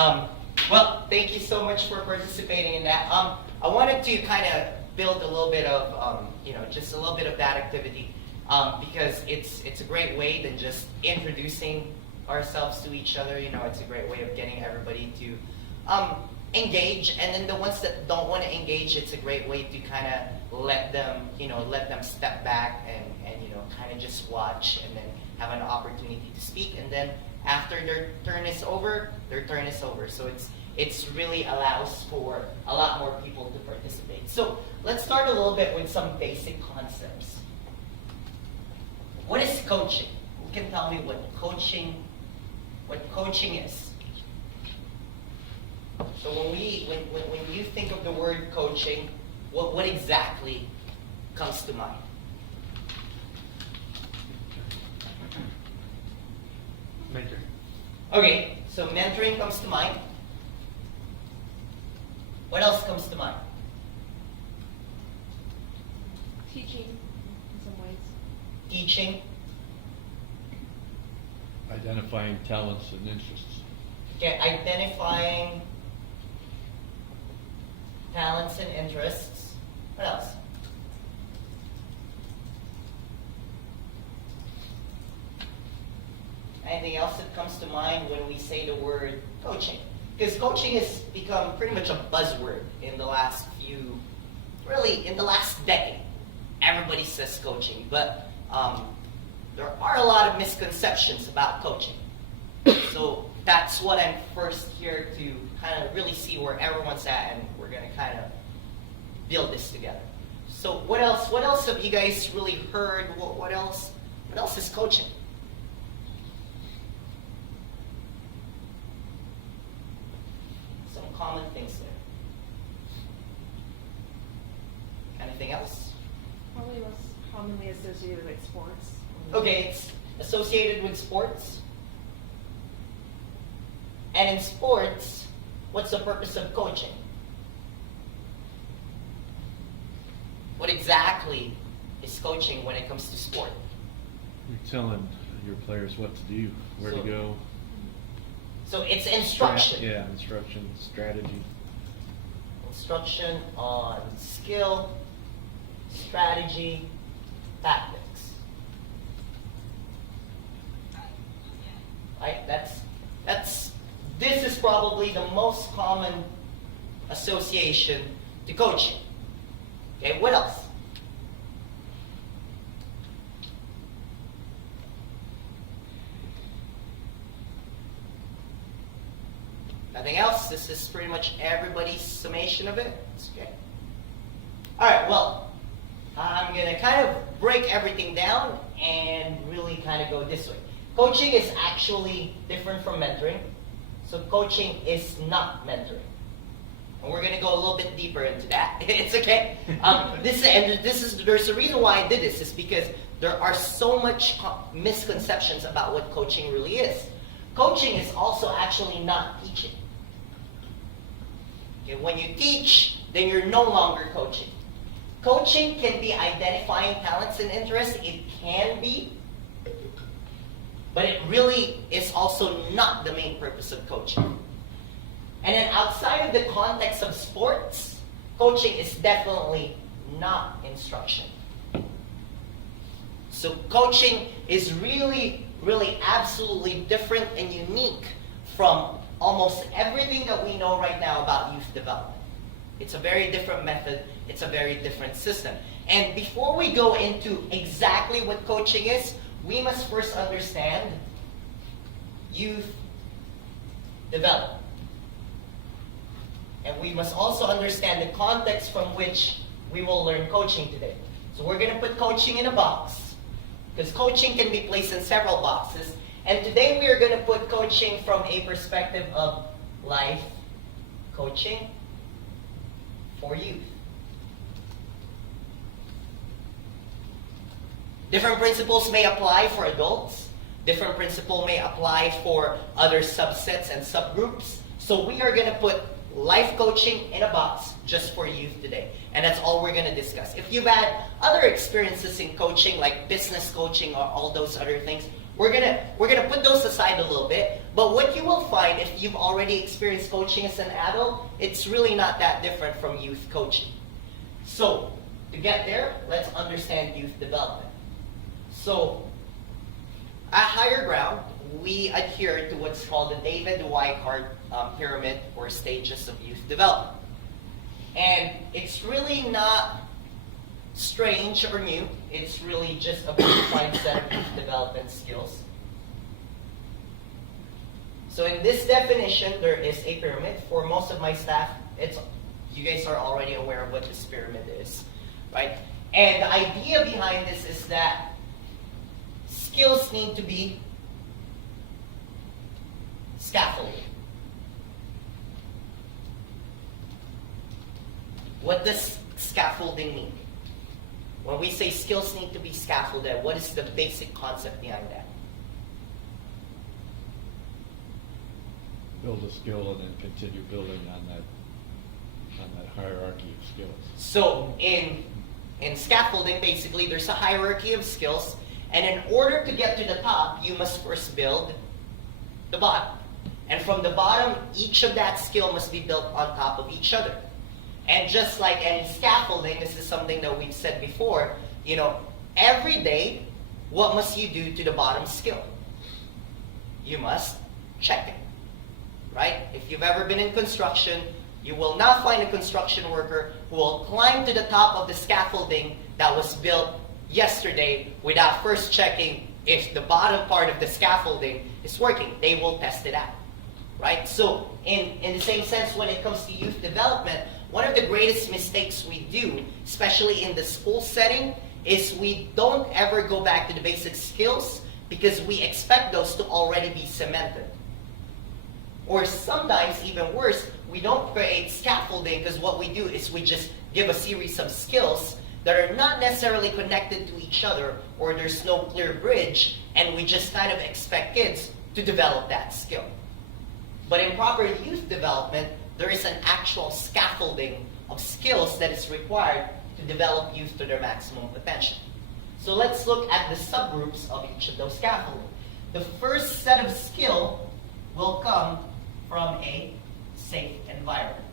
Um, well, thank you so much for participating in that. I wanted to kind of build a little bit of, just a little bit of that activity because it's a great way than just introducing ourselves to each other. It's a great way of getting everybody to engage, and then the ones that don't want to engage, it's a great way to kind of let them step back and kind of just watch, and then have an opportunity to speak, and then after their turn is over. So it's really allows for a lot more people to participate. So let's start a little bit with some basic concepts. What is coaching? Who can tell me what coaching is? So when you think of the word coaching, what exactly comes to mind? Mentor. Okay, so mentoring comes to mind. What else comes to mind? Teaching in some ways. Teaching. Identifying talents and interests. Okay, identifying talents and interests. What else? Anything else that comes to mind when we say the word coaching? Because coaching has become pretty much a buzzword in the last decade. Everybody says coaching, but there are a lot of misconceptions about coaching. So that's what I'm first here to kind of really see where everyone's at, and we're going to kind of build this together. So what else have you guys really heard? What else is coaching? Some common things there. Anything else? Probably most commonly associated with sports. Okay, it's associated with sports. And in sports, what's the purpose of coaching? What exactly is coaching when it comes to sport? You're telling your players what to do, where to go. So it's instruction. Instruction, strategy. Instruction on skill, strategy, tactics. Right? This is probably the most common association to coaching. Okay, what else? Nothing else? This is pretty much everybody's summation of it? Okay. Alright, well, I'm going to kind of break everything down and really kind of go this way. Coaching is actually different from mentoring. So coaching is not mentoring. And we're going to go a little bit deeper into that. It's okay. There's a reason why I did this, is because there are so much misconceptions about what coaching really is. Coaching is also actually not teaching. Okay, when you teach, then you're no longer coaching. Coaching can be identifying talents and interests. It can be. But it really is also not the main purpose of coaching. And then outside of the context of sports, coaching is definitely not instruction. So coaching is really, really absolutely different and unique from almost everything that we know right now about youth development. It's a very different method. It's a very different system. And before we go into exactly what coaching is, we must first understand youth development. And we must also understand the context from which we will learn coaching today. So we're going to put coaching in a box, because coaching can be placed in several boxes. And today we are going to put coaching from a perspective of life coaching for youth. Different principles may apply for adults. Different principle may apply for other subsets and subgroups. So we are going to put life coaching in a box just for youth today. And that's all we're going to discuss. If you've had other experiences in coaching, like business coaching or all those other things, we're gonna put those aside a little bit. But what you will find if you've already experienced coaching as an adult, it's really not that different from youth coaching. So, to get there, let's understand youth development. So, at Higher Ground, we adhere to what's called the David Weikart pyramid or stages of youth development. And it's really not strange or new. It's really just a predefined set of youth development skills. So in this definition, there is a pyramid. For most of my staff, you guys are already aware of what this pyramid is, right? And the idea behind this is that skills need to be scaffolded. What does scaffolding mean? When we say skills need to be scaffolded, what is the basic concept behind that? Build a skill and then continue building on that hierarchy of skills. So in scaffolding, basically, there's a hierarchy of skills, and in order to get to the top, you must first build the bottom. And from the bottom, each of that skill must be built on top of each other. And just like any scaffolding, this is something that we've said before, every day, what must you do to the bottom skill? You must check it, right? If you've ever been in construction, you will not find a construction worker who will climb to the top of the scaffolding that was built yesterday without first checking if the bottom part of the scaffolding is working. They will test it out, right? So in the same sense, when it comes to youth development, one of the greatest mistakes we do, especially in the school setting, is we don't ever go back to the basic skills because we expect those to already be cemented. Or sometimes, even worse, we don't create scaffolding because what we do is we just give a series of skills that are not necessarily connected to each other, or there's no clear bridge, and we just kind of expect kids to develop that skill. But in proper youth development, there is an actual scaffolding of skills that is required to develop youth to their maximum potential. So let's look at the subgroups of each of those scaffolding. The first set of skill will come from a safe environment.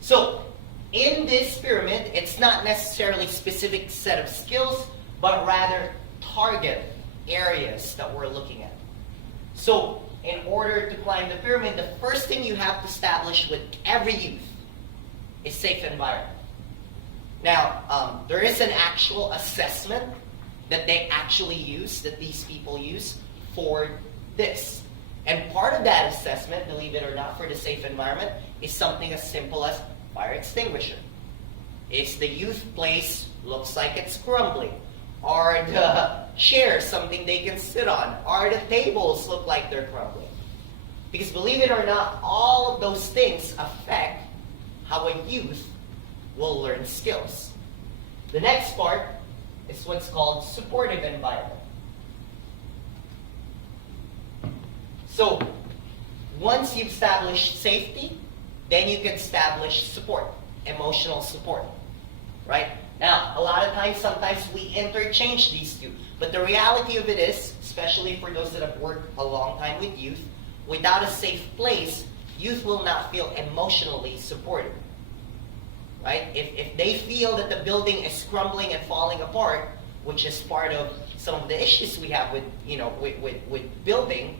So in this pyramid, it's not necessarily specific set of skills, but rather target areas that we're looking at. So in order to climb the pyramid, the first thing you have to establish with every youth is safe environment. Now, there is an actual assessment that they actually use, that these people use for this. And part of that assessment, believe it or not, for the safe environment is something as simple as fire extinguisher. Is the youth place looks like it's crumbling? Are the chairs something they can sit on? Are the tables look like they're crumbling? Because believe it or not, all of those things affect how a youth will learn skills. The next part is what's called supportive environment. So, once you've established safety, then you can establish support, emotional support, right? Now, a lot of times, sometimes we interchange these two. But the reality of it is, especially for those that have worked a long time with youth, without a safe place, youth will not feel emotionally supported, right? If they feel that the building is crumbling and falling apart, which is part of some of the issues we have with, with building,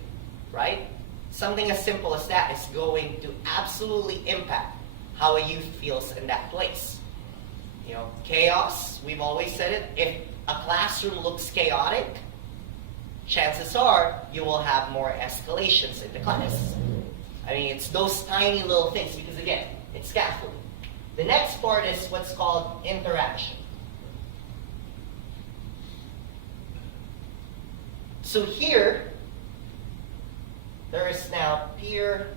right? Something as simple as that is going to absolutely impact how a youth feels in that place. Chaos, we've always said it. If a classroom looks chaotic, chances are you will have more escalations in the class. I mean, it's those tiny little things because, again, it's scaffolding. The next part is what's called interaction. So here, there is now peer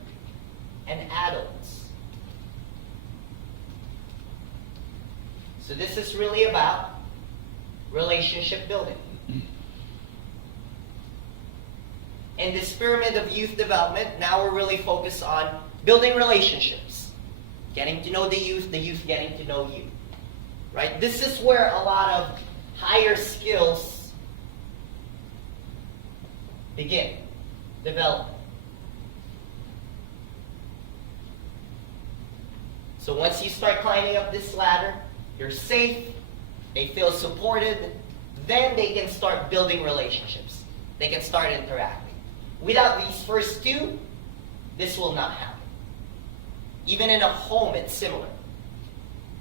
and adults. So this is really about relationship building. In this pyramid of youth development, now we're really focused on building relationships. Getting to know the youth getting to know you. Right? This is where a lot of higher skills begin. Development. So once you start climbing up this ladder, you're safe, they feel supported, then they can start building relationships. They can start interacting. Without these first two, this will not happen. Even in a home, it's similar.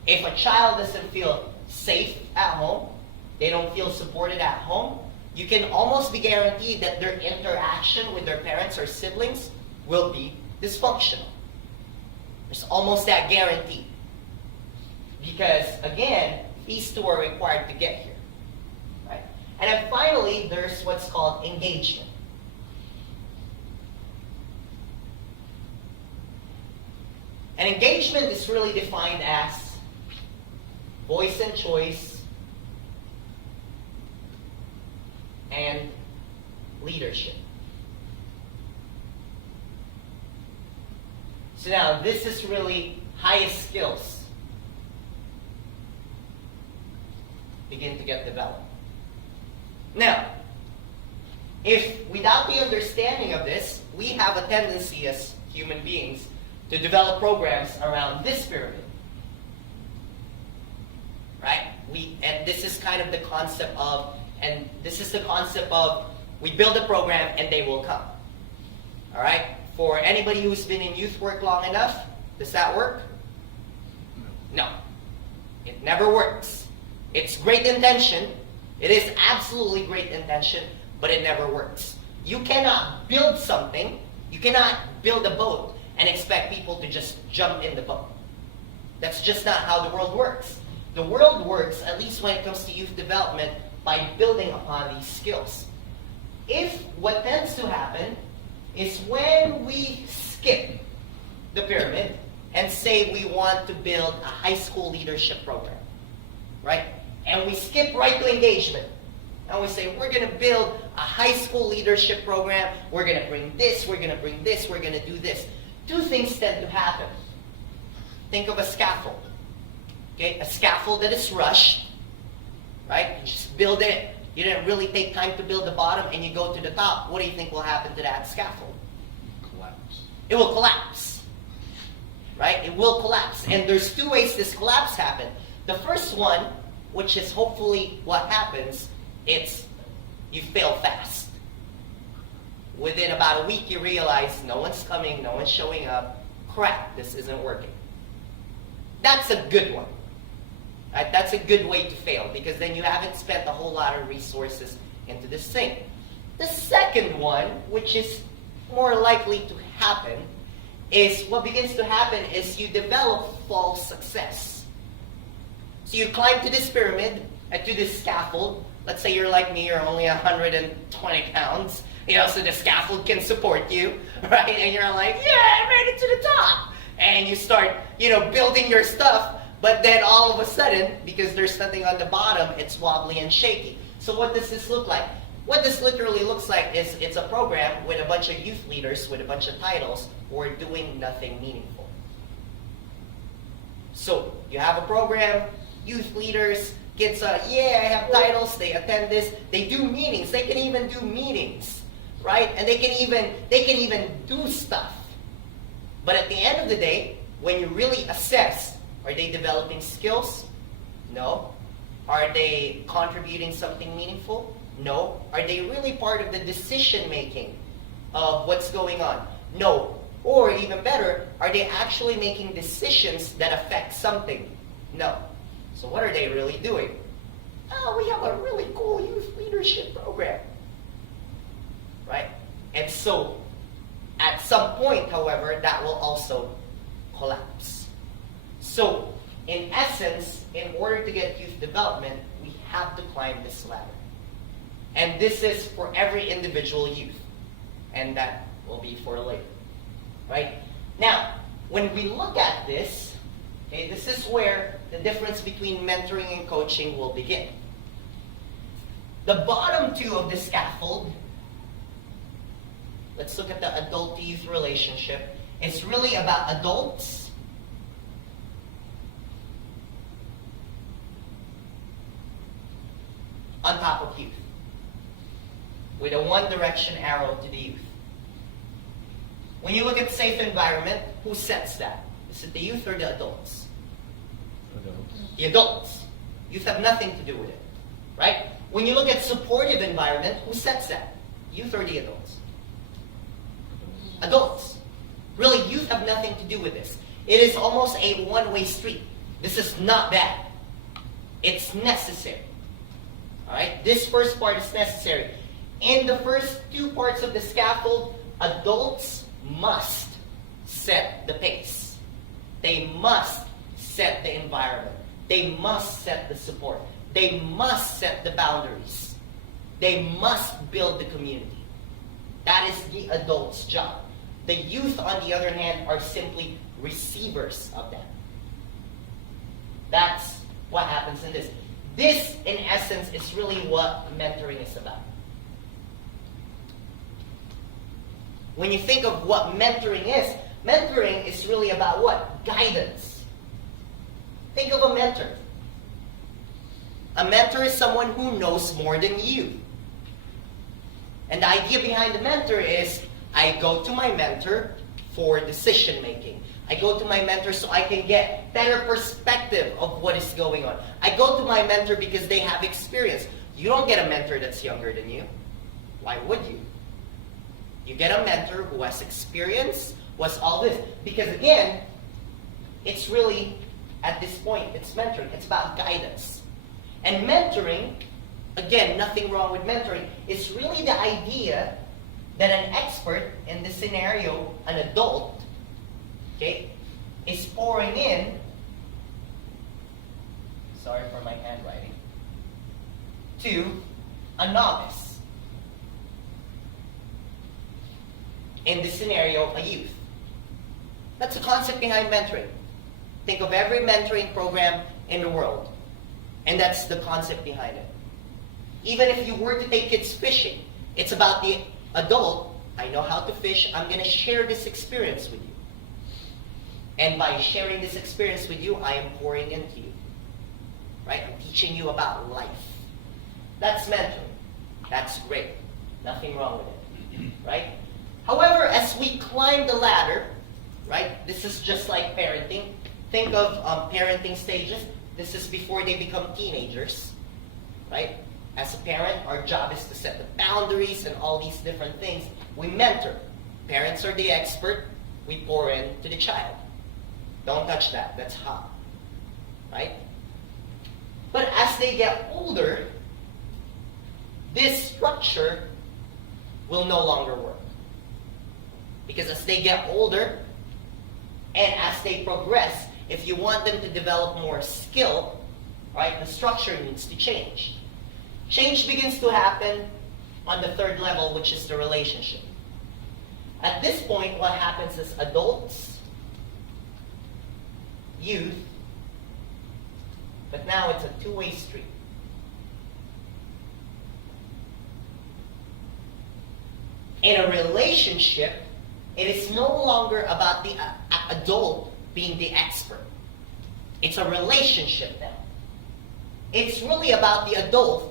If a child doesn't feel safe at home, they don't feel supported at home, you can almost be guaranteed that their interaction with their parents or siblings will be dysfunctional. There's almost that guarantee. Because, again, these two are required to get here. Right? And then finally, there's what's called engagement. And engagement is really defined as voice and choice and leadership. So now, this is really highest skills begin to get developed. Now, if without the understanding of this, we have a tendency as human beings to develop programs around this pyramid. Right? And this is kind of the concept of, we build a program and they will come. All right? For anybody who's been in youth work long enough, does that work? No. It never works. It's great intention. It is absolutely great intention, but it never works. You cannot build something, you cannot build a boat and expect people to just jump in the boat. That's just not how the world works. The world works, at least when it comes to youth development, by building upon these skills. If what tends to happen is when we skip the pyramid and say we want to build a high school leadership program, right? And we skip right to engagement. And we say, we're going to build a high school leadership program. We're going to bring this, we're going to bring this, we're going to do this. Two things tend to happen. Think of a scaffold. Okay, a scaffold that is rushed, right? You just build it. You didn't really take time to build the bottom, and you go to the top. What do you think will happen to that scaffold? Collapse. It will collapse, right? It will collapse. And there's two ways this collapse happens. The first one, which is hopefully what happens, it's you fail fast. Within about a week, you realize no one's coming, no one's showing up. Crap, this isn't working. That's a good one. Right? That's a good way to fail, because then you haven't spent a whole lot of resources into this thing. The second one, which is more likely to happen, is what begins to happen is you develop false success. So you climb to this pyramid, to this scaffold. Let's say you're like me, you're only 120 pounds. So the scaffold can support you, right? And you're like, yeah, I made it to the top. And you start, building your stuff. But then all of a sudden, because there's nothing on the bottom, it's wobbly and shaky. So what does this look like? What this literally looks like is it's a program with a bunch of youth leaders with a bunch of titles who are doing nothing meaningful. So you have a program, youth leaders, kids I have titles, they attend this, they do meetings, they can even do meetings, right? And they can even do stuff. But at the end of the day, when you really assess, are they developing skills? No. Are they contributing something meaningful? No. Are they really part of the decision making of what's going on? No. Or even better, are they actually making decisions that affect something? No. So what are they really doing? Oh, we have a really cool youth leadership program. Right? And so, at some point, however, that will also collapse. So, in essence, in order to get youth development, we have to climb this ladder. And this is for every individual youth. And that will be for later. Right? Now, when we look at this, okay, this is where the difference between mentoring and coaching will begin. The bottom two of the scaffold, let's look at the adult to youth relationship. It's really about adults on top of youth. with a one direction arrow to the youth. When you look at safe environment, who sets that? Is it the youth or the adults? Adults. The adults. Youth have nothing to do with it, right? When you look at supportive environment, who sets that? Youth or the adults? Adults. Really, youth have nothing to do with this. It is almost a one-way street. This is not bad. It's necessary. All right? This first part is necessary. In the first two parts of the scaffold, adults must set the pace. They must set the environment. They must set the support. They must set the boundaries. They must build the community. That is the adult's job. The youth, on the other hand, are simply receivers of that. That's what happens in this. This, in essence, is really what mentoring is about. When you think of what mentoring is really about what? Guidance. Think of a mentor. A mentor is someone who knows more than you. And the idea behind the mentor is, I go to my mentor for decision making. I go to my mentor so I can get better perspective of what is going on. I go to my mentor because they have experience. You don't get a mentor that's younger than you. Why would you? You get a mentor who has experience, who has all this. Because again, it's really, at this point, it's mentoring. It's about guidance. And mentoring, again, nothing wrong with mentoring. It's really the idea that an expert, in this scenario, an adult, okay, is pouring in, sorry for my handwriting, to a novice. In this scenario, a youth. That's the concept behind mentoring. Think of every mentoring program in the world. And that's the concept behind it. Even if you were to take kids fishing, it's about the adult. I know how to fish. I'm going to share this experience with you. And by sharing this experience with you, I am pouring into you. Right? I'm teaching you about life. That's mentoring. That's great. Nothing wrong with it. Right? However, as we climb the ladder, right? This is just like parenting. Think of parenting stages. This is before they become teenagers. Right? As a parent, our job is to set the boundaries and all these different things. We mentor. Parents are the expert. We pour in to the child. Don't touch that. That's hot. Right? But as they get older, this structure will no longer work. Because as they get older, and as they progress, if you want them to develop more skill, right, the structure needs to change. Change begins to happen on the third level, which is the relationship. At this point, what happens is adults, youth, but now it's a two-way street. In a relationship, it is no longer about the adult being the expert. It's a relationship now. It's really about the adult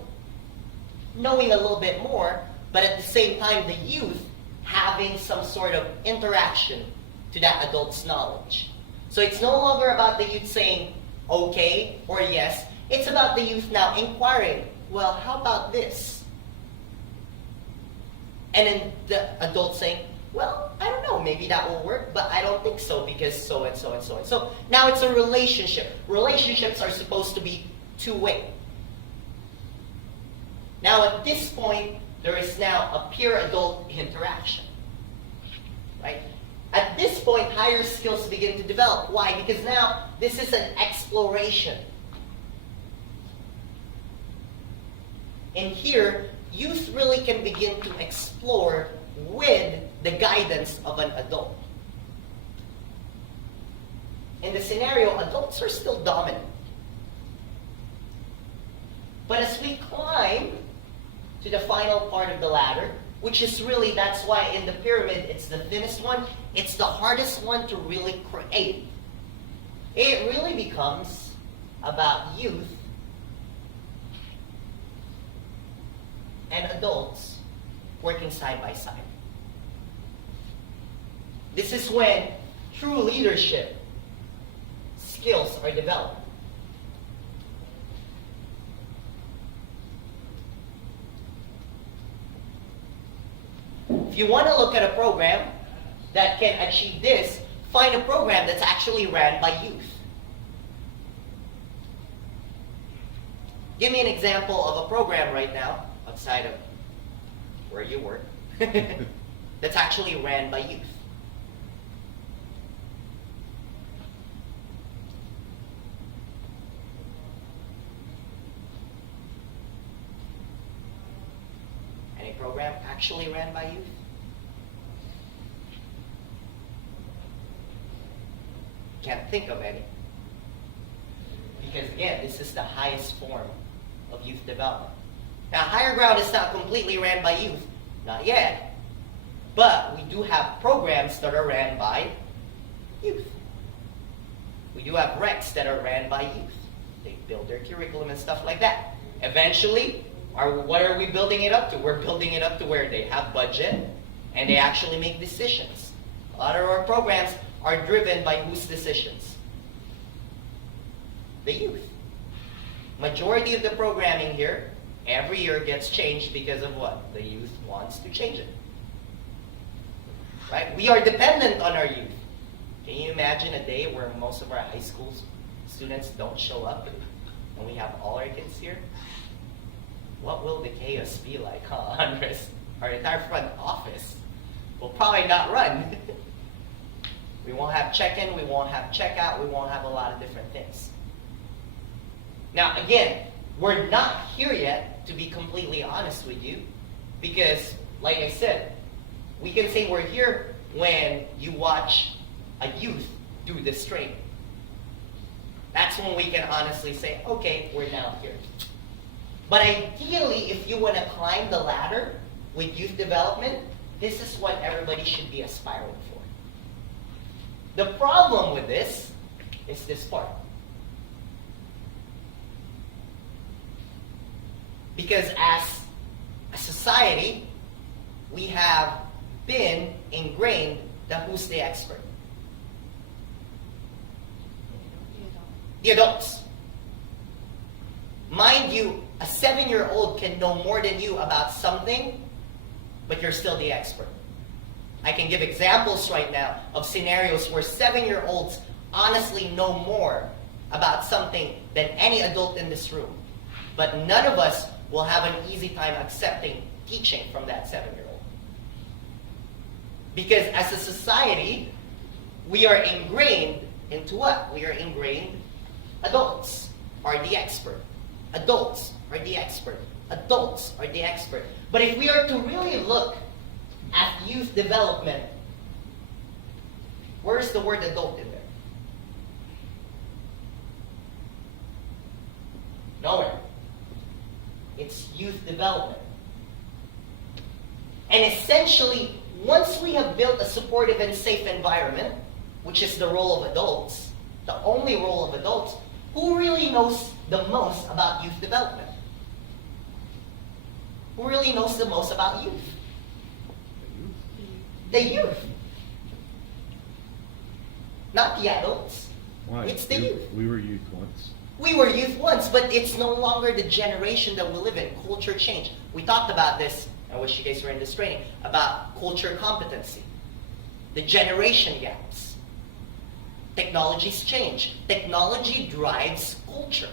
knowing a little bit more, but at the same time the youth having some sort of interaction to that adult's knowledge. So it's no longer about the youth saying okay or yes. It's about the youth now inquiring, well, how about this? And then the adult saying, well, I don't know, maybe that will work, but I don't think so because so and so and so and so. Now it's a relationship. Relationships are supposed to be two-way. Now at this point, there is now a peer adult interaction. Right? At this point, higher skills begin to develop. Why? Because now this is an exploration. And here, youth really can begin to explore with the guidance of an adult. In the scenario, adults are still dominant. But as we climb to the final part of the ladder, which is really, that's why in the pyramid, it's the thinnest one, it's the hardest one to really create. It really becomes about youth and adults working side by side. This is when true leadership skills are developed. If you want to look at a program that can achieve this, find a program that's actually ran by youth. Give me an example of a program right now, outside of where you work, that's actually ran by youth. Any program actually ran by youth? Can't think of any. Because again, this is the highest form of youth development. Now, Higher Ground is not completely ran by youth, not yet. But we do have programs that are ran by youth. We do have recs that are ran by youth. They build their curriculum and stuff like that. Eventually, what are we building it up to? We're building it up to where they have budget and they actually make decisions. A lot of our programs are driven by whose decisions? The youth. Majority of the programming here, every year gets changed because of what? The youth wants to change it. Right? We are dependent on our youth. Can you imagine a day where most of our high school students don't show up and we have all our kids here? What will the chaos be like, huh, Andres? Our entire front office will probably not run. We won't have check-in, we won't have check-out, we won't have a lot of different things. Now, again, we're not here yet, to be completely honest with you, because, like I said, we can say we're here when you watch a youth do this training. That's when we can honestly say, okay, we're now here. But ideally, if you want to climb the ladder with youth development, this is what everybody should be aspiring for. The problem with this is this part. Because as a society, we have been ingrained that who's the expert? The adults. Mind you, a 7-year-old can know more than you about something, but you're still the expert. I can give examples right now of scenarios where 7-year-olds honestly know more about something than any adult in this room. But none of us will have an easy time accepting teaching from that 7-year-old. Because as a society, we are ingrained into what? We are ingrained, adults are the expert. Adults are the expert. Adults are the expert. But if we are to really look at youth development, where's the word adult in there? Nowhere. It's youth development. And essentially, once we have built a supportive and safe environment, which is the role of adults, the only role of adults, who really knows the most about youth development? Who really knows the most about youth? The youth. Not the adults. Why? It's the youth. We were youth once. We were youth once, but it's no longer the generation that we live in. Culture change. We talked about this, I wish you guys were in this training, about culture competency. The generation gaps. Technologies change. Technology drives culture.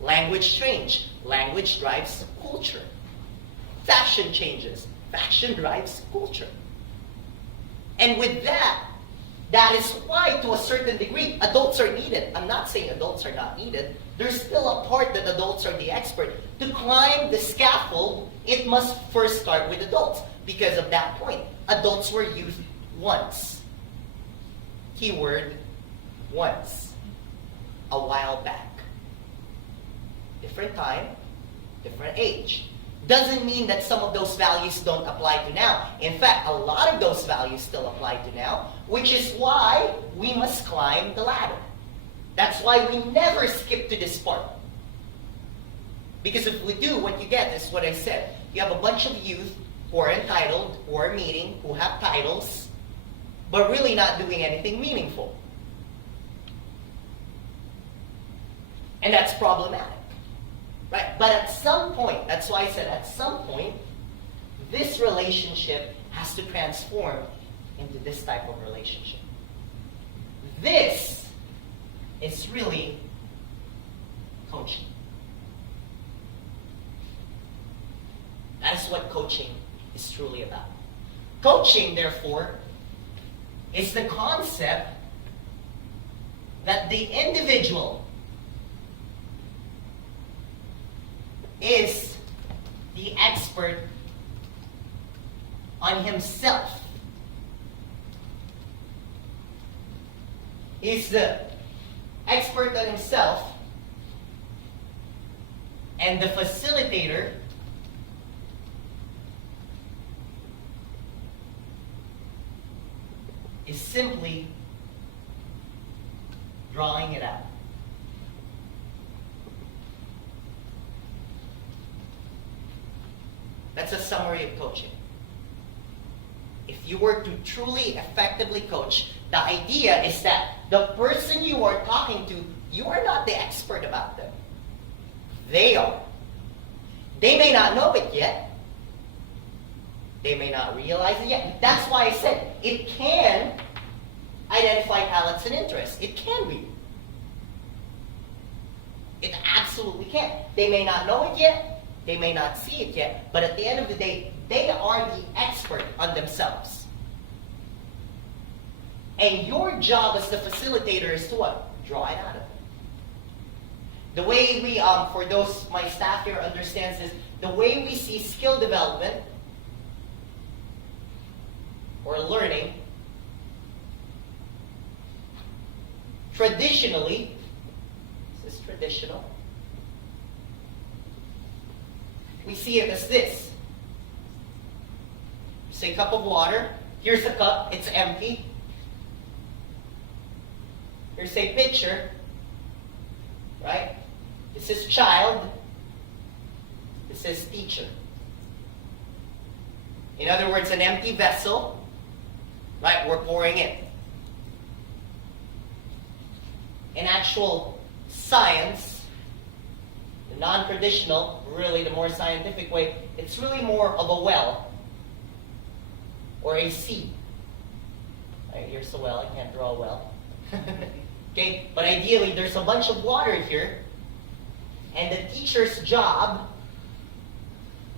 Language change. Language drives culture. Fashion changes. Fashion drives culture. And with that, that is why, to a certain degree, adults are needed. I'm not saying adults are not needed. There's still a part that adults are the expert. To climb the scaffold, it must first start with adults. Because of that point, adults were youth once. Keyword, once. A while back. Different time, different age. Doesn't mean that some of those values don't apply to now. In fact, a lot of those values still apply to now, which is why we must climb the ladder. That's why we never skip to this part. Because if we do, what you get is what I said. You have a bunch of youth who are entitled, who are meeting, who have titles, but really not doing anything meaningful. And that's problematic. Right? But at some point, that's why I said at some point, this relationship has to transform into this type of relationship. This is really coaching. That is what coaching is truly about. Coaching, therefore, is the concept that the individual is the expert on himself. He's the expert on himself, and the facilitator is simply drawing it out. That's a summary of coaching. If you were to truly effectively coach, the idea is that the person you are talking to, you are not the expert about them. They are. They may not know it yet. They may not realize it yet. That's why I said it can identify talents and interests. It can be. It absolutely can. They may not know it yet. They may not see it yet. But at the end of the day, they are the expert on themselves. And your job as the facilitator is to what? Draw it out of them. The way we, for those, my staff here understands this, the way we see skill development or learning, traditionally, this is traditional, we see it as this. Say cup of water, here's a cup, it's empty. Here's a pitcher, right? This is child, this is teacher. In other words, an empty vessel, right, we're pouring in. In actual science, the non-traditional, really the more scientific way, it's really more of a well or a seed. Right, here's a well, I can't draw a well. Okay, but ideally there's a bunch of water here, and the teacher's job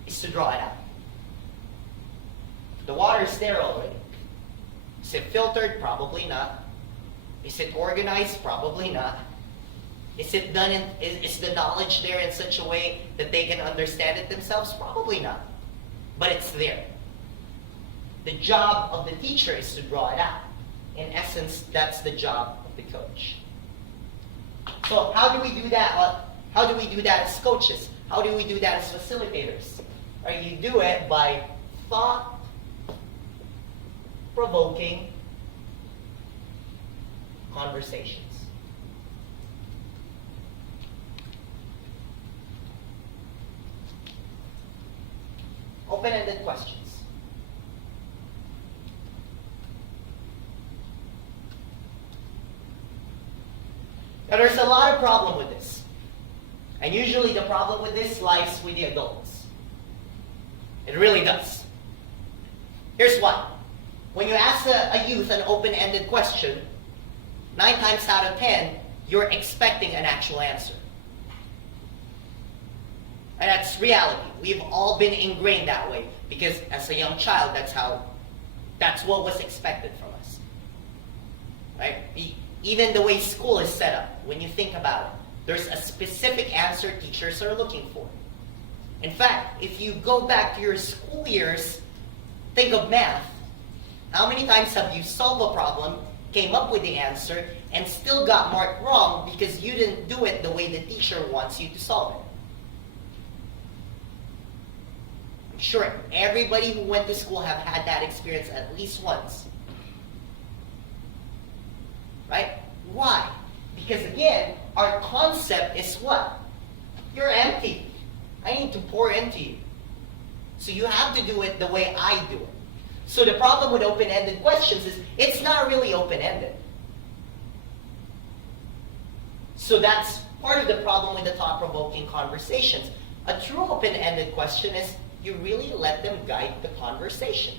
is to draw it out. The water is there already. Is it filtered? Probably not. Is it organized? Probably not. Is it done is the knowledge there in such a way that they can understand it themselves? Probably not. But it's there. The job of the teacher is to draw it out. In essence, that's the job of the coach. So how do we do that? How do we do that as coaches? How do we do that as facilitators? Right, you do it by thought-provoking conversations. Open-ended questions. Now there's a lot of problem with this. And usually the problem with this lies with the adults. It really does. Here's why. When you ask a youth an open-ended question, 9 times out of 10, you're expecting an actual answer. And that's reality. We've all been ingrained that way because as a young child, that's what was expected from us. Right? Even the way school is set up, when you think about it, there's a specific answer teachers are looking for. In fact, if you go back to your school years, think of math. How many times have you solved a problem, came up with the answer, and still got marked wrong because you didn't do it the way the teacher wants you to solve it? I'm sure everybody who went to school have had that experience at least once. Right? Why? Because again, our concept is what? You're empty. I need to pour into you. So you have to do it the way I do it. So the problem with open-ended questions is it's not really open-ended. So that's part of the problem with the thought-provoking conversations. A true open-ended question is you really let them guide the conversation.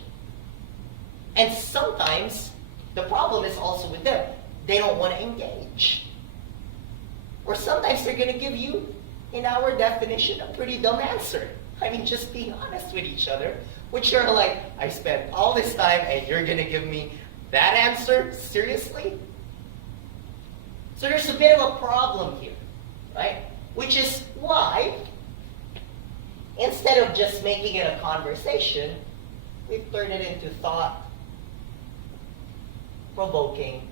And sometimes the problem is also with them. They don't want to engage. Or sometimes they're going to give you, in our definition, a pretty dumb answer. I mean, just being honest with each other, which are like, I spent all this time and you're going to give me that answer? Seriously? So there's a bit of a problem here, right? Which is why, instead of just making it a conversation, we've turned it into thought-provoking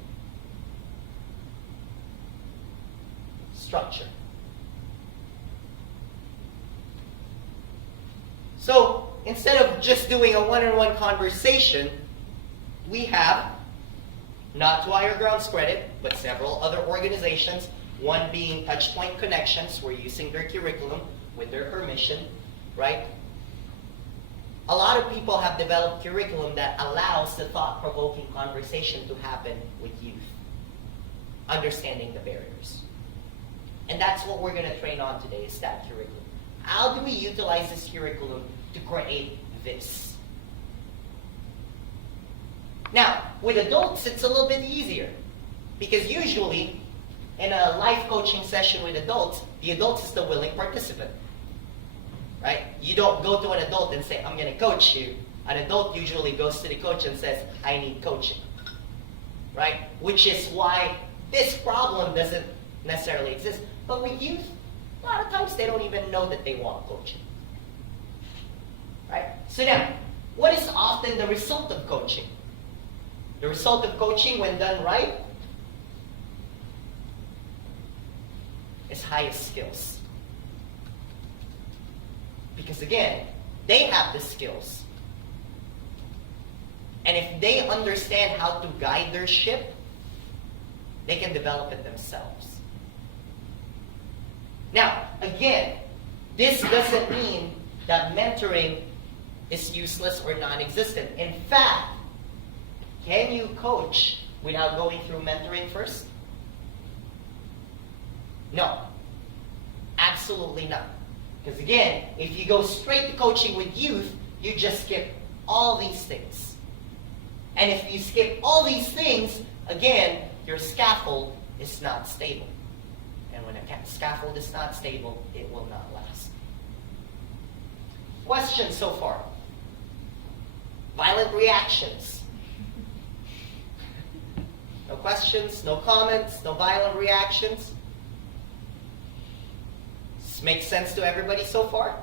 structure. So instead of just doing a one-on-one conversation, we have, not to Higher Ground's credit, but several other organizations, one being Touchpoint Connections, we're using their curriculum with their permission, right? A lot of people have developed curriculum that allows the thought-provoking conversation to happen with youth, understanding the barriers. And that's what we're going to train on today, is that curriculum. How do we utilize this curriculum to create this? Now, with adults, it's a little bit easier. Because usually, in a life coaching session with adults, the adult is the willing participant. Right? You don't go to an adult and say, I'm going to coach you. An adult usually goes to the coach and says, I need coaching. Right? Which is why this problem doesn't necessarily exist. But with youth, a lot of times they don't even know that they want coaching. Right? So now, what is often the result of coaching? The result of coaching, when done right, is highest skills. Because again, they have the skills. And if they understand how to guide their ship, they can develop it themselves. Now, again, this doesn't mean that mentoring is useless or non-existent. In fact, can you coach without going through mentoring first? No. Absolutely not. Because again, if you go straight to coaching with youth, you just skip all these things. And if you skip all these things, again, your scaffold is not stable. And when a scaffold is not stable, it will not last. Questions so far? Violent reactions? No questions, no comments, no violent reactions? This makes sense to everybody so far?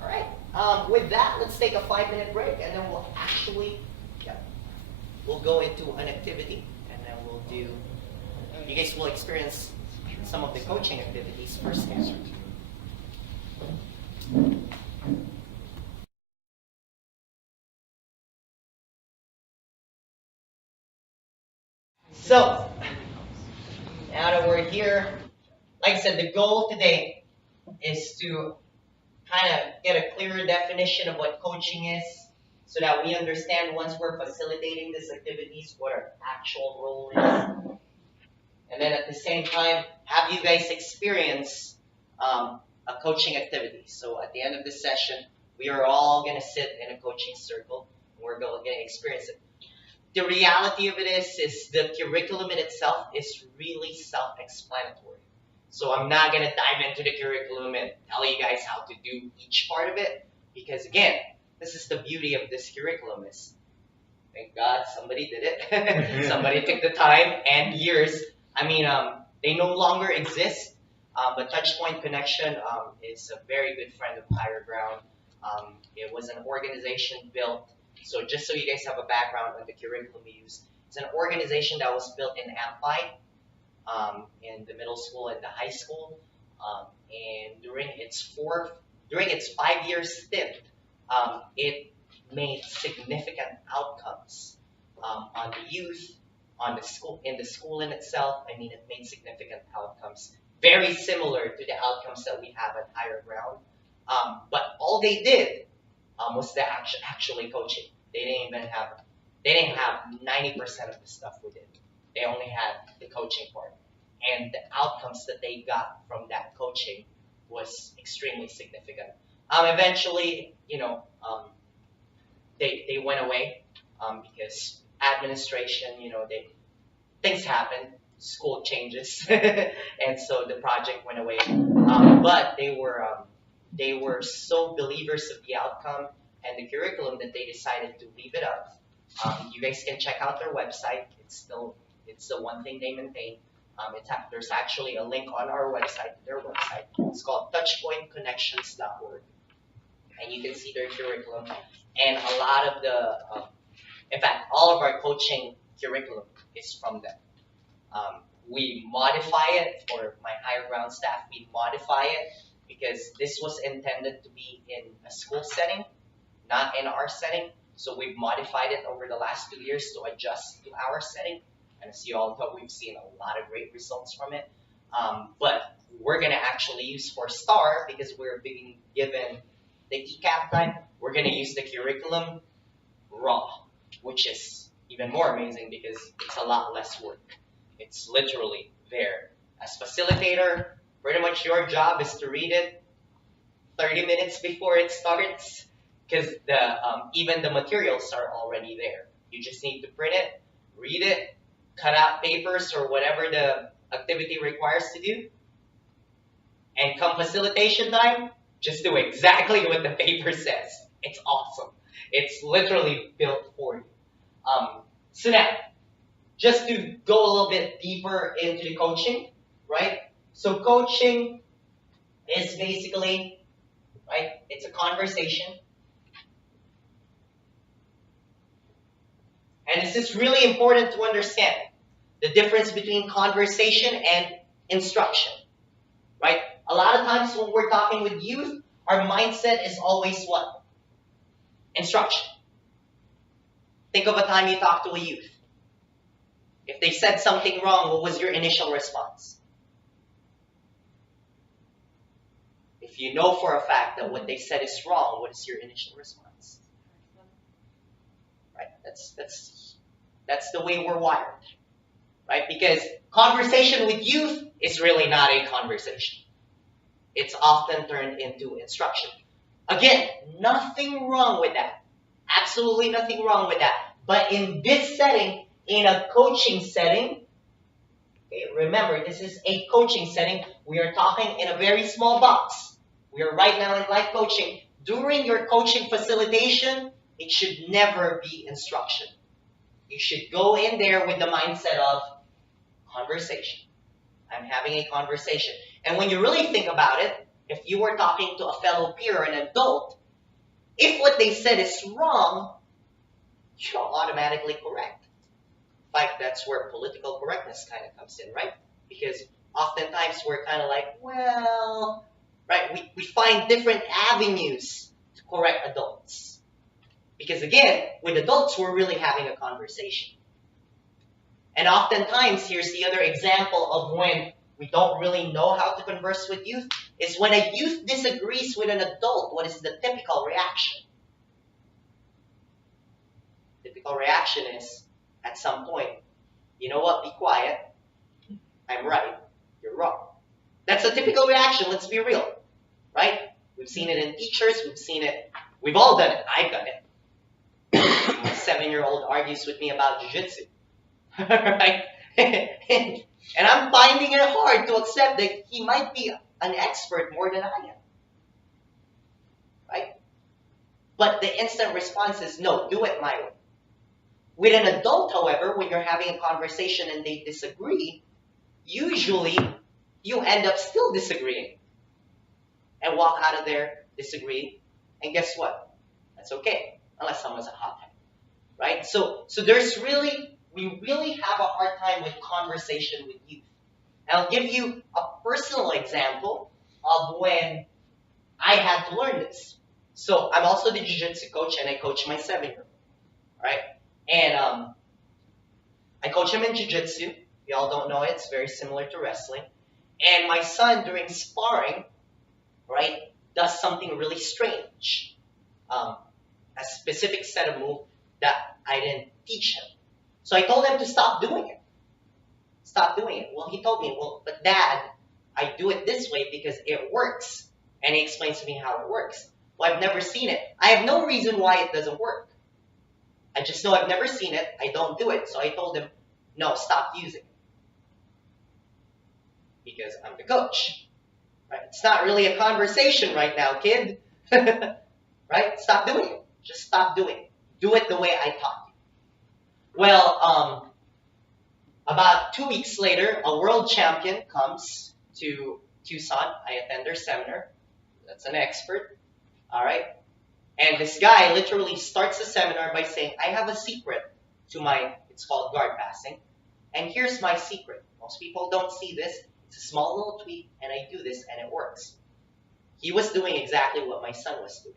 All right. With that, let's take a 5-minute break, and then we'll we'll go into an activity, and then we'll do. You guys will experience some of the coaching activities firsthand. So, now that we're here, like I said, the goal today is to kind of get a clearer definition of what coaching is, so that we understand once we're facilitating these activities what our actual role is. And then at the same time, have you guys experience a coaching activity. So at the end of this session, we are all going to sit in a coaching circle. We're going to experience it. The reality of it is the curriculum in itself is really self-explanatory. So I'm not going to dive into the curriculum and tell you guys how to do each part of it, because again, this is the beauty of this curriculum is, thank God somebody did it. Somebody took the time and years. I mean, they no longer exist, but Touchpoint Connection is a very good friend of Higher Ground. It was an organization built, so just so you guys have a background on the curriculum we use, it's an organization that was built in Ampi, in the middle school and the high school, and during its 5-year stint, it made significant outcomes on the youth, on the school, in the school in itself. I mean, it made significant outcomes, very similar to the outcomes that we have at Higher Ground. But all they did was the actually coaching. They didn't have 90% of the stuff we did. They only had the coaching part. And the outcomes that they got from that coaching was extremely significant. Eventually, they went away because administration, things happen, school changes, and so the project went away. But they were so believers of the outcome and the curriculum that they decided to leave it up. You guys can check out their website. It's the one thing they maintain. There's actually a link on our website, their website. It's called touchpointconnections.org, and you can see their curriculum. And a lot of in fact, all of our coaching curriculum is from them. We modify it for my higher ground staff. We modify it because this was intended to be in a school setting, not in our setting. So we've modified it over the last 2 years to adjust to our setting. And as you all know, we've seen a lot of great results from it. But we're going to actually use for STAR, because we're being given the ECAP time, we're going to use the curriculum raw, which is even more amazing because it's a lot less work. It's literally there. As facilitator, pretty much your job is to read it 30 minutes before it starts, because even the materials are already there. You just need to print it, read it, cut out papers or whatever the activity requires to do, and come facilitation time, just do exactly what the paper says. It's awesome. It's literally built for you. So now, just to go a little bit deeper into the coaching, right? So coaching is basically, right, it's a conversation. And this is really important to understand the difference between conversation and instruction, right? A lot of times when we're talking with youth, our mindset is always what? Instruction. Think of a time you talked to a youth. If they said something wrong, what was your initial response? If you know for a fact that what they said is wrong, what is your initial response? Right? That's the way we're wired. Right? Because conversation with youth is really not a conversation. It's often turned into instruction. Again, nothing wrong with that. Absolutely nothing wrong with that. But in this setting, in a coaching setting, okay, remember, this is a coaching setting. We are talking in a very small box. We are right now in life coaching. During your coaching facilitation, it should never be instruction. You should go in there with the mindset of conversation. I'm having a conversation. And when you really think about it, if you were talking to a fellow peer, an adult, if what they said is wrong, you're automatically correct. In fact, that's where political correctness kind of comes in, right? Because oftentimes we're kind of like, well, right? We find different avenues to correct adults. Because again, with adults, we're really having a conversation. And oftentimes, here's the other example of when we don't really know how to converse with youth, is when a youth disagrees with an adult, what is the typical reaction? Typical reaction is, at some point, you know what, be quiet, I'm right, you're wrong. That's a typical reaction, let's be real, right? We've seen it in teachers, we've all done it, I've done it. My 7-year-old argues with me about jiu-jitsu, right? And I'm finding it hard to accept that he might be an expert more than I am, right? But the instant response is, no, do it my way. With an adult, however, when you're having a conversation and they disagree, usually you end up still disagreeing and walk out of there disagreeing. And guess what? That's okay, unless someone's a hothead, right? So we really have a hard time with conversation with youth. And I'll give you a personal example of when I had to learn this. So I'm also the jiu-jitsu coach, and I coach my 7-year-old, right? And I coach him in jiu-jitsu. You all don't know it. It's very similar to wrestling. And my son, during sparring, right, does something really strange. a specific set of moves that I didn't teach him. So I told him to stop doing it. Stop doing it. Well, he told me, well, but Dad, I do it this way because it works. And he explains to me how it works. Well, I've never seen it. I have no reason why it doesn't work. I just know I've never seen it. I don't do it. So I told him, no, stop using it. Because I'm the coach. Right? It's not really a conversation right now, kid. Right? Stop doing it. Just stop doing it. Do it the way I taught you. Well, about 2 weeks later, a world champion comes to Tucson. I attend their seminar. That's an expert. All right? And this guy literally starts the seminar by saying, I have a secret to it's called guard passing. And here's my secret. Most people don't see this. It's a small little tweak, and I do this, and it works. He was doing exactly what my son was doing.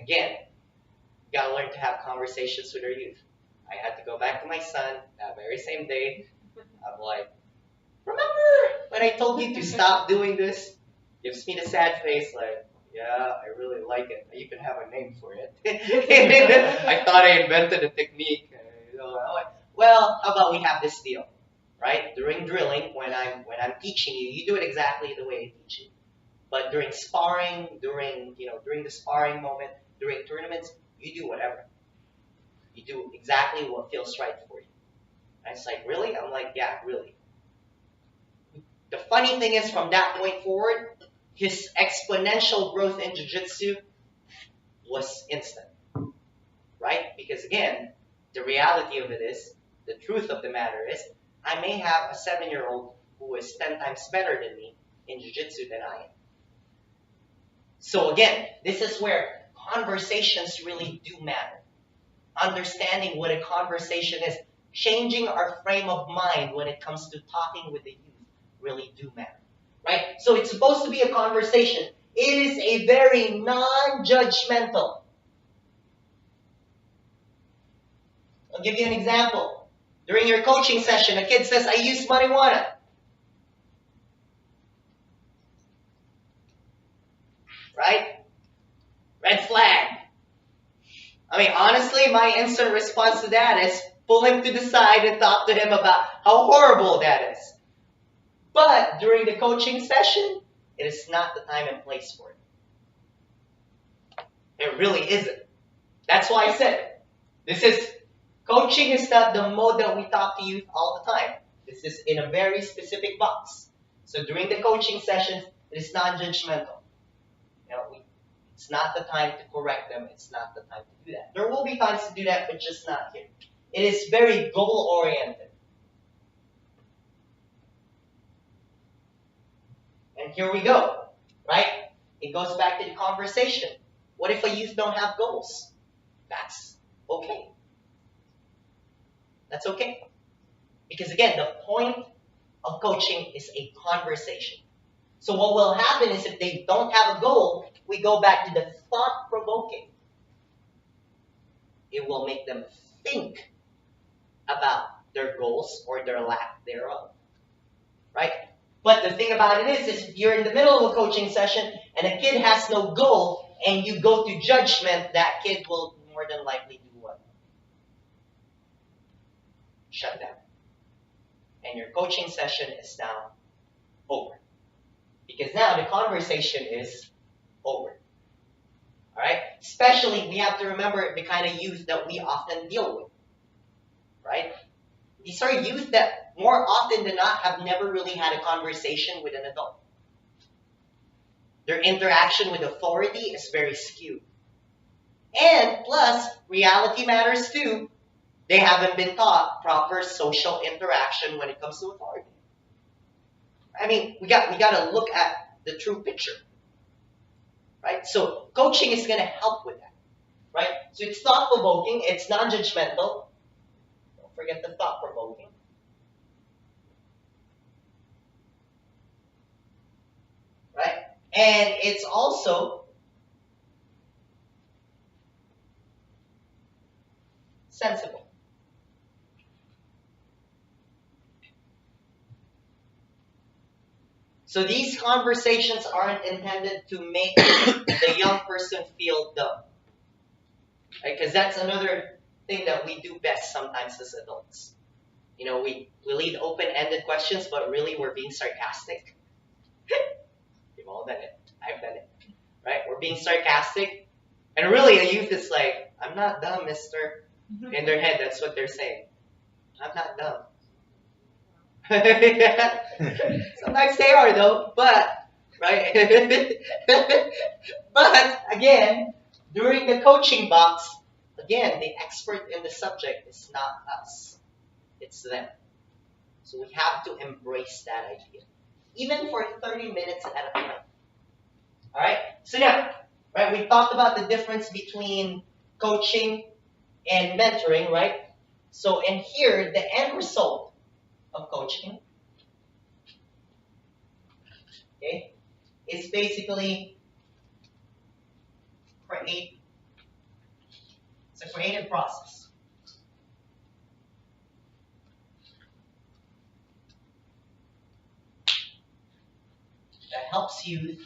Again, you gotta learn to have conversations with our youth. I had to go back to my son that very same day. I'm like, remember when I told you to stop doing this? Gives me the sad face like, yeah, I really like it. You can have a name for it. I thought I invented a technique. Well, how about we have this deal, right? During drilling, when I'm teaching you, you do it exactly the way I teach you. But during sparring, during the sparring moment, during tournaments, you do whatever. You do exactly what feels right for you. And it's like, really? I'm like, yeah, really. The funny thing is, from that point forward, his exponential growth in jiu-jitsu was instant, right? Because again, the reality of it is, the truth of the matter is, I may have a 7-year-old who is 10 times better than me in jiu-jitsu than I am. So again, this is where conversations really do matter. Understanding what a conversation is, changing our frame of mind when it comes to talking with the youth really do matter. Right? So it's supposed to be a conversation. It is a very non-judgmental. I'll give you an example. During your coaching session, a kid says, I use marijuana. Right? Red flag. I mean, honestly, my instant response to that is pull him to the side and talk to him about how horrible that is. But during the coaching session, it is not the time and place for it. It really isn't. That's why I said coaching is not the mode that we talk to youth all the time. This is in a very specific box. So during the coaching sessions, it is non-judgmental. It's not the time to correct them. It's not the time to do that. There will be times to do that, but just not here. It is very goal-oriented. And here we go, right? It goes back to the conversation. What if a youth don't have goals? That's okay. That's okay. Because again, the point of coaching is a conversation. So what will happen is if they don't have a goal, we go back to the thought-provoking. It will make them think about their goals or their lack thereof. Right? But the thing about it is if you're in the middle of a coaching session and a kid has no goal and you go to judgment, that kid will more than likely do what? Shut down. And your coaching session is now over. Because now the conversation is over. Alright? Especially, we have to remember the kind of youth that we often deal with. Right? These are youth that more often than not have never really had a conversation with an adult. Their interaction with authority is very skewed. And plus, reality matters too. They haven't been taught proper social interaction when it comes to authority. I mean, we got to look at the true picture. Right? So coaching is going to help with that. Right? So it's thought-provoking, it's non-judgmental. Don't forget the thought-provoking. Right? And it's also sensible. So these conversations aren't intended to make the young person feel dumb. Right? Because that's another thing that we do best sometimes as adults. We leave open-ended questions, but really we're being sarcastic. You've all done it. I've done it. Right? We're being sarcastic. And really a youth is like, I'm not dumb, mister. In their head, that's what they're saying. I'm not dumb. Sometimes they are though, but, right? But, again, during the coaching box, again, the expert in the subject is not us. It's them. So we have to embrace that idea. Even for 30 minutes at a time. Alright? So now, right, we talked about the difference between coaching and mentoring, right? So, and here, the end result of coaching, okay, is basically it's a creative process. That helps you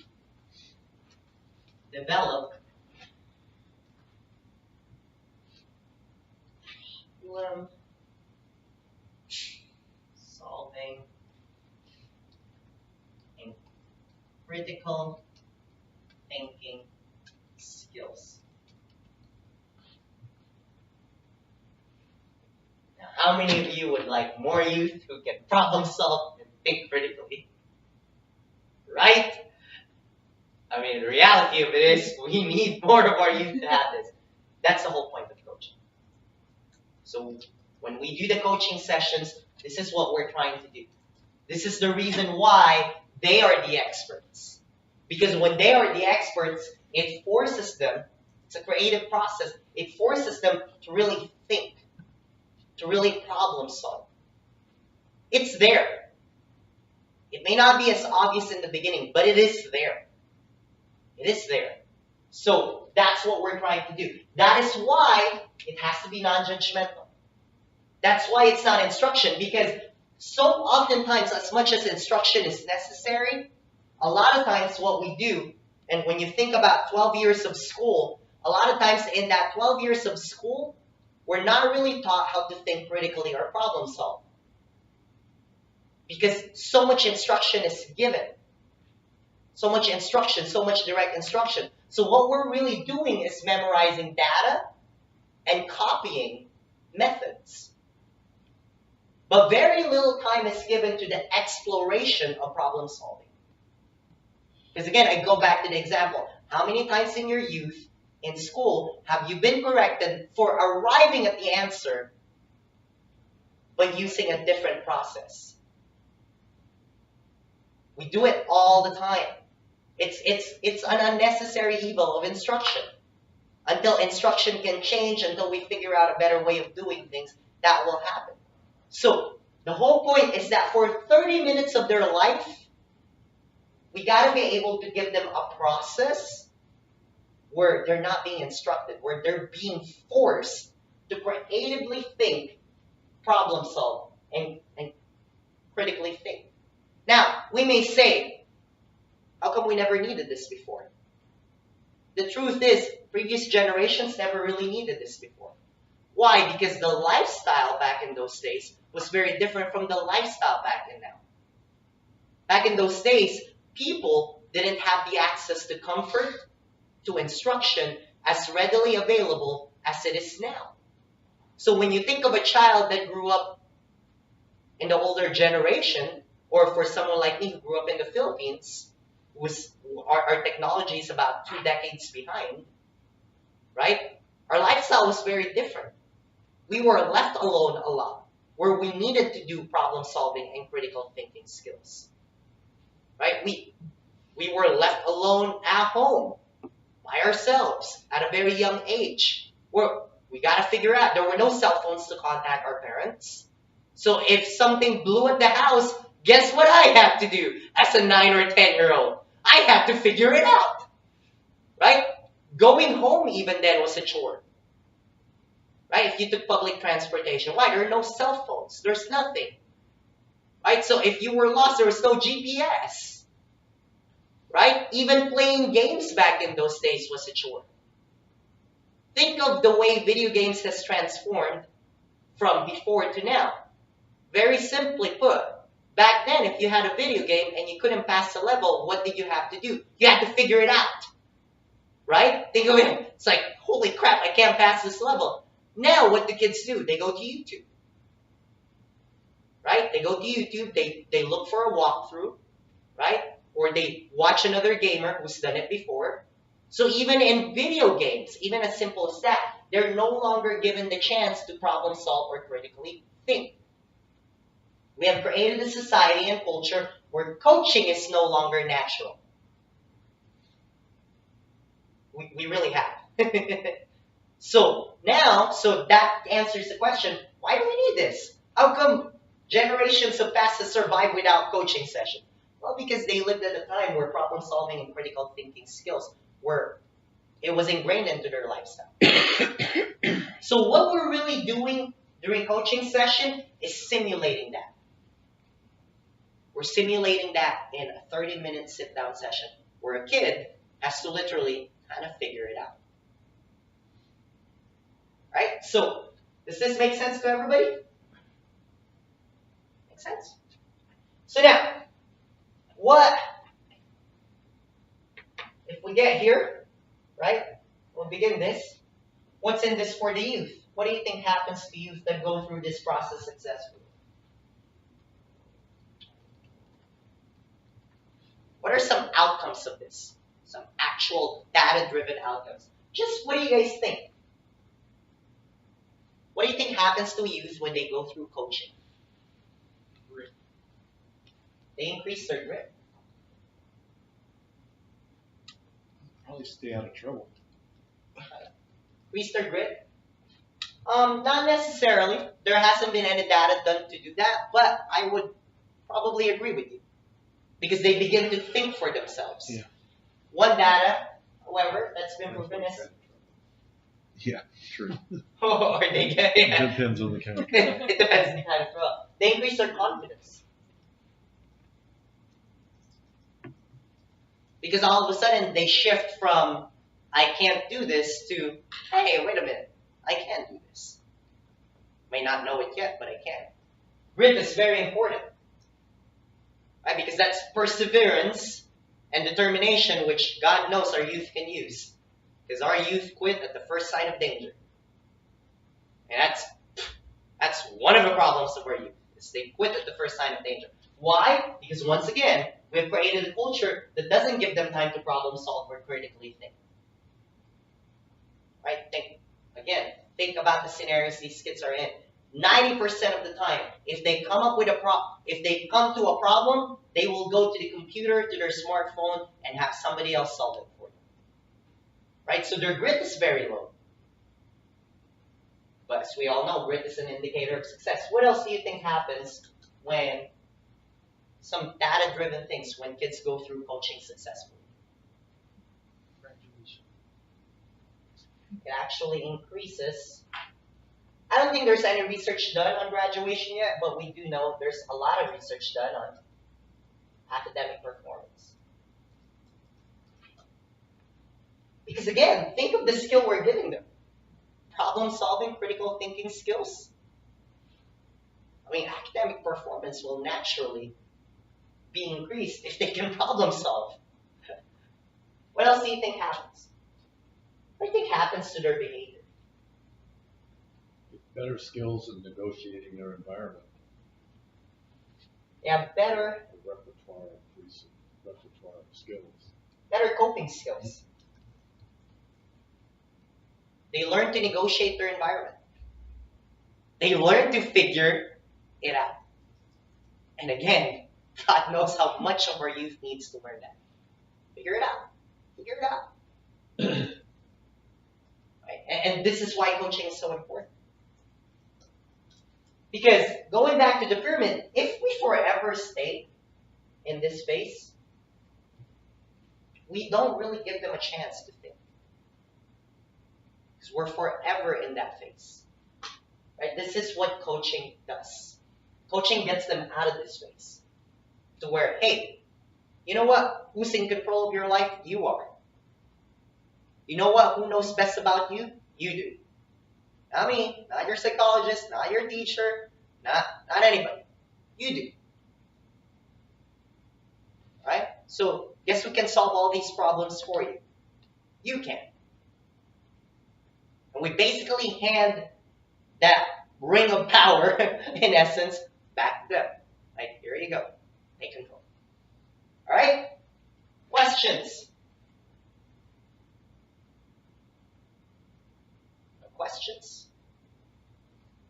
develop problem solving and critical thinking skills. Now, how many of you would like more youth who can problem solve and think critically? Right? I mean, the reality of it is we need more of our youth to have this. That's the whole point of coaching. So when we do the coaching sessions, this is what we're trying to do. This is the reason why they are the experts. Because when they are the experts, it forces them, it's a creative process, it forces them to really think, to really problem solve. It's there. It may not be as obvious in the beginning, but it is there. It is there. So that's what we're trying to do. That is why it has to be non-judgmental. That's why it's not instruction, because so oftentimes, as much as instruction is necessary, a lot of times what we do, and when you think about 12 years of school, a lot of times in that 12 years of school, we're not really taught how to think critically or problem solve. Because so much instruction is given. So much instruction, so much direct instruction. So what we're really doing is memorizing data and copying methods. But very little time is given to the exploration of problem solving. Because again, I go back to the example. How many times in your youth, in school, have you been corrected for arriving at the answer, but using a different process? We do it all the time. It's an unnecessary evil of instruction. Until instruction can change, until we figure out a better way of doing things, that will happen. So, the whole point is that for 30 minutes of their life, we got to be able to give them a process where they're not being instructed, where they're being forced to creatively think, problem solve, and critically think. Now, we may say, how come we never needed this before? The truth is, previous generations never really needed this before. Why? Because the lifestyle back in those days was very different from the lifestyle back in now. Back in those days, people didn't have the access to comfort, to instruction as readily available as it is now. So when you think of a child that grew up in the older generation, or for someone like me who grew up in the Philippines, our technology is about 2 decades behind, right? Our lifestyle was very different. We were left alone a lot, where we needed to do problem solving and critical thinking skills, right? We were left alone at home by ourselves at a very young age, where we got to figure out there were no cell phones to contact our parents. So if something blew at the house, guess what I have to do as a 9 or 10-year-old? I have to figure it out, right? Going home even then was a chore, right? If you took public transportation, why? There are no cell phones. There's nothing, right? So if you were lost, there was no GPS. right? Even playing games back in those days was a chore. Think of the way video games has transformed from before to now. Very simply put, back then if you had a video game and you couldn't pass the level, what did you have to do? You had to figure it out, right? Think of it. It's like, holy crap, I can't pass this level. Now what do kids do? They go to YouTube, right? They go to YouTube, they look for a walkthrough, right? Or they watch another gamer who's done it before. So even in video games, even as simple as that, they're no longer given the chance to problem solve or critically think. We have created a society and culture where coaching is no longer natural. We really have. So that answers the question, why do we need this? How come generations of past has survived without coaching session? Well, because they lived at a time where problem solving and critical thinking skills it was ingrained into their lifestyle. So what we're really doing during coaching session is simulating that. We're simulating that in a 30-minute sit-down session where a kid has to literally kind of figure it out. Right? So, does this make sense to everybody? Make sense? So now, what if we get here, right? We'll begin this. What's in this for the youth? What do you think happens to youth that go through this process successfully? What are some outcomes of this? Some actual data-driven outcomes. Just what do you guys think? What do you think happens to youth when they go through coaching? Grit. They increase their grit. Probably stay out of trouble. Increase their grit? Not necessarily. There hasn't been any data done to do that, but I would probably agree with you. Because they begin to think for themselves. Yeah. One data, however, that's been proven is... Yeah, true. Or they get... It depends on the kind of... It depends on the kind of girl. They increase their confidence. Because all of a sudden, they shift from, I can't do this, to, hey, wait a minute, I can do this. May not know it yet, but I can. Grit is very important. Right? Because that's perseverance and determination, which God knows our youth can use. Because our youth quit at the first sign of danger. And that's one of the problems of our youth, is they quit at the first sign of danger. Why? Because once again, we've created a culture that doesn't give them time to problem solve or critically think. Right? Think about the scenarios these kids are in. 90% of the time, if they come to a problem, they will go to the computer, to their smartphone, and have somebody else solve it for them. Right? So their grit is very low. But as we all know, grit is an indicator of success. What else do you think happens when some data-driven things, when kids go through coaching successfully? Graduation. It actually increases. I don't think there's any research done on graduation yet, but we do know there's a lot of research done on academic performance. Because again, think of the skill we're giving them. Problem solving, critical thinking skills. I mean, academic performance will naturally be increased if they can problem solve. What else do you think happens? What do you think happens to their behavior? Better skills in negotiating their environment. They have better Repertoire of skills. better coping skills. They learn to negotiate their environment. They learn to figure it out. And again, God knows how much of our youth needs to learn that. Figure it out. Figure it out. Right? And this is why coaching is so important. Because going back to the pyramid, if we forever stay in this phase, we don't really give them a chance to think. Because we're forever in that phase. Right? This is what coaching does. Coaching gets them out of this phase. To where, hey, You know what? Who's in control of your life? You are. You know what? Who knows best about you? You do. Not me, not your psychologist, not your teacher, not anybody. You do. Right? So, guess who can solve all these problems for you? You can. And we basically hand that ring of power, in essence, back to them. Like, here you go. Take control. Alright? Questions? No questions?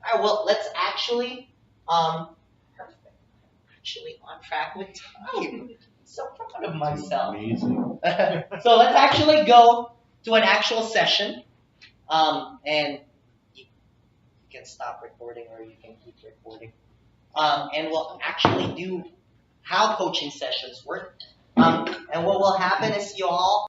Alright, well, let's actually, perfect. Actually on track with time. So proud of myself. Amazing. So let's actually go to an actual session. And you can stop recording or you can keep recording. And we'll actually do how coaching sessions work. And what will happen is you all